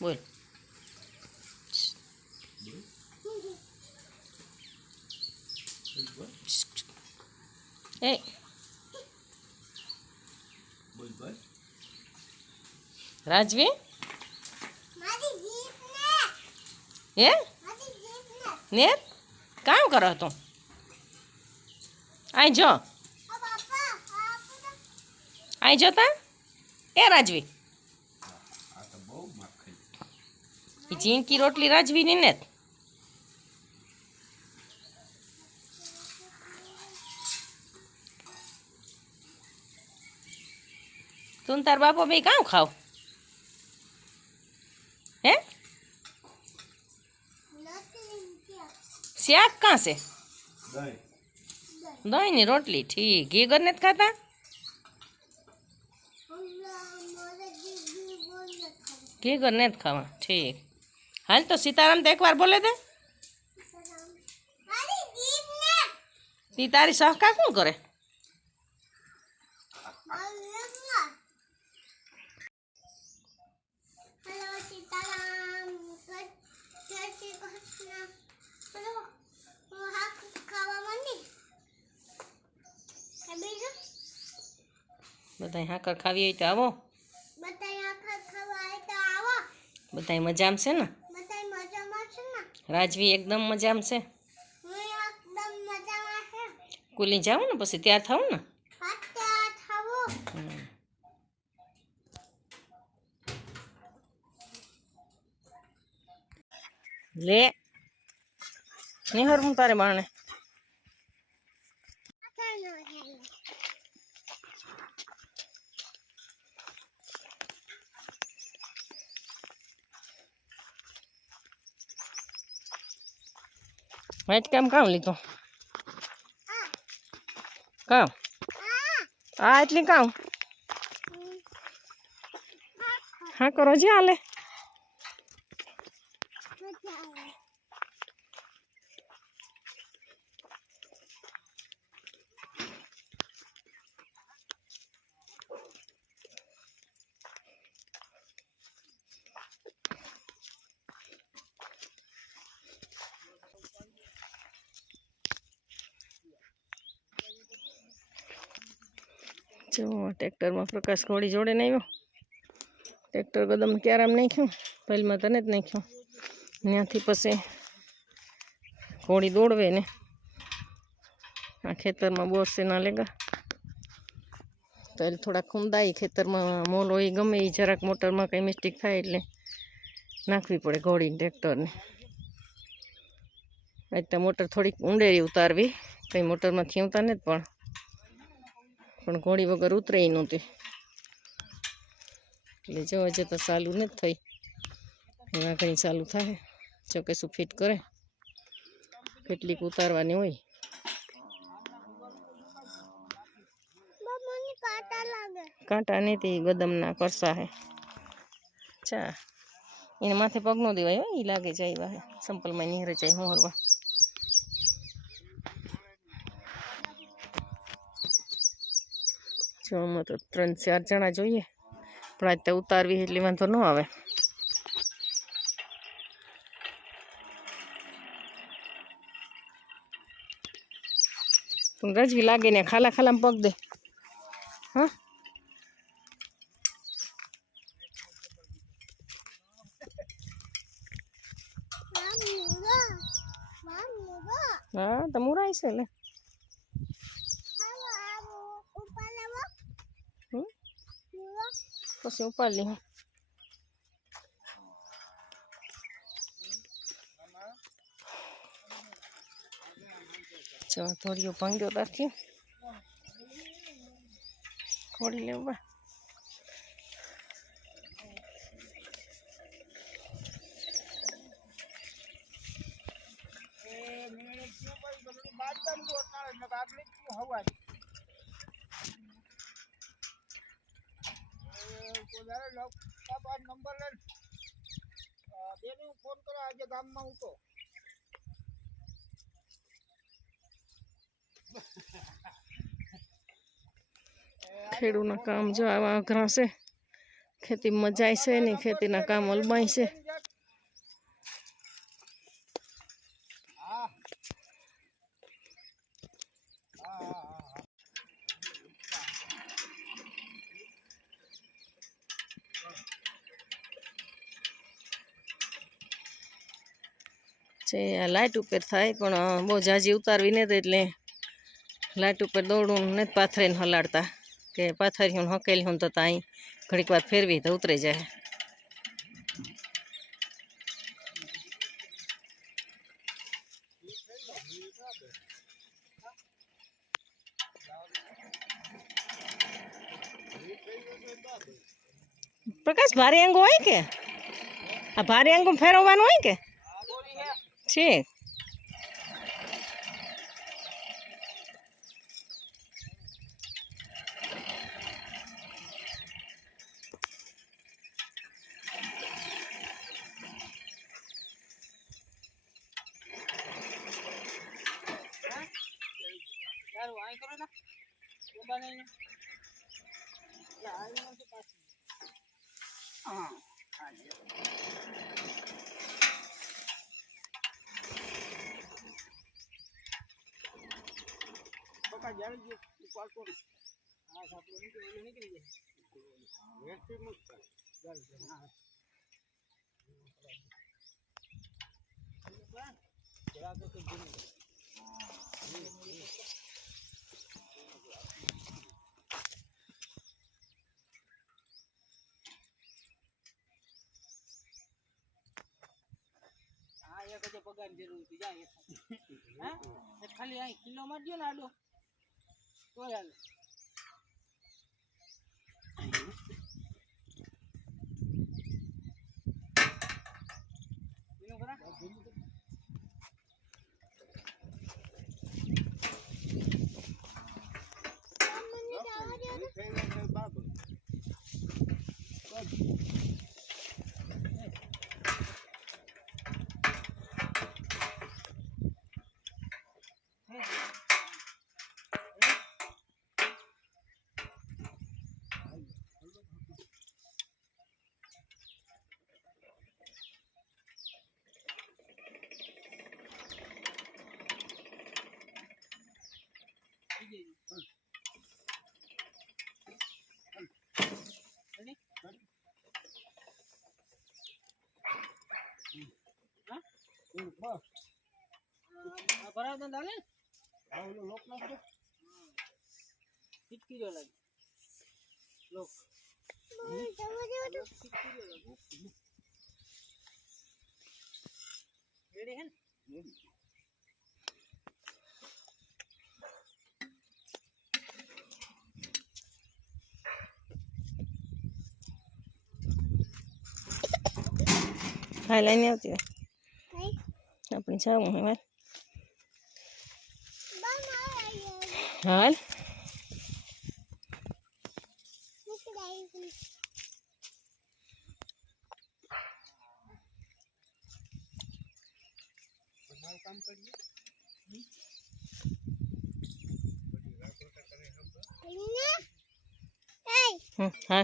બોલ. એ રાજવી હે ને કામ કરો તું? આઈ જો, આઈ જોતા એ રાજવી જીનકી રોટલી રાજવી ની ને તું તાર બાપો બે કામ ખાવ હે? શાક કાં છે? દહીં ની રોટલી. ઠીક. ઘી ઘર નથી ખાતા? ઘી ઘર નથી ખાવા. ઠીક. હાલ તો સીતારામ તો એકવાર બોલે દે. તારી સહકા શું કરે? બધા હાકર ખાવી હોય તો આવો. બધા મજામાં છે ને? રાજવી એકદમ મજામાં છે. કુલી જાવ ને પછી તૈયાર થાવ ને. લે નિહર હું તારે બાણે વાઈટ કામ કામ લીધું? કામ આ એટલી કામ હા કરો જે હાલે. જો ટ્રેક્ટરમાં પ્રકાશ ઘોડી જોડે નહીં આવ્યો. ટ્રેક્ટર ગદમ ક્યારામ નાખ્યું, પહેલમાં તને જ નાખ્યું. ત્યાંથી પછી ઘોડી દોડવે ને આ ખેતરમાં બોરસે ના લેગા તો એટલે થોડા ખૂંદાય ખેતરમાં મોલ હોય ગમે એ જરાક મોટરમાં કંઈ મિસ્ટેક થાય એટલે નાખવી પડે ઘોડીને ટ્રેક્ટરને. એટલે મોટર થોડીક ઊંડેરી ઉતારવી, કંઈ મોટરમાં ખીવતા ને પણ ઘોડી વગર ઉતરે નહોતી. એટલે જો હજુ તો ચાલુ નથી થઈ, એમાં ઘણી ચાલુ થાય. જો કે શું ફિટ કરે, કેટલીક ઉતારવાની હોય. કાંટા નહીં તે ગદમના કરસા હે. અચ્છા એને માથે પગ નો દેવાય હોય, એ લાગે જાય વાહે સંપલમાં નીહરે જાય હું હરવા. જો આમાં તો 3-4 જણા જોઈએ, પણ આજ તો ઉતારવી એટલે વાંધો ન આવે. તું રજવી લાગે ને ખાલા ખાલામાં પગ દે. હા હા તો મુરાય છે ને. પછી ઉપાડી લી. જો થોડીઓ ભાંગ્યો તારથી ખોડી લેવા. નંબર લે બેને ફોન કરો આજે ગામમાં હું તો ખેડૂના કામ જો આવા અઘરા છે, ખેતી મજા છે નહીં, ખેતીના કામ અલબાઈ છે. હા હા હા છે આ લાઇટ ઉપર થાય પણ બહુ જાજી ઉતારવી નથી, એટલે લાઇટ ઉપર દોડવું નથી પાથરીને હલાડતા, કે પાથરી હકેલી હું તો અહીં ઘડીક વાર ફેરવી તો ઉતરી જાય. પ્રકાશ ભારે અંગો હોય કે આ ભારે અંગો ફેરવવાનું હોય કે છે? यार वहीं करो ना वो बनेंगे या आई ना के पास हां हां जी बका जाने जो ऊपर को हां सब लोग निकल गए वेट पे मत कर जल्दी हां जरा तो दिन हाँ ये कजे पगार जरूर थी जा ये हैं ये खाली आई किलो मार दियो ना आडो तो यार इनो करा बराबर डाले और लोक ना तो कितनी जो लगी लोक रेडी है હા લઈને આવતી આપણે જવું હવે હાલ काम करिए હા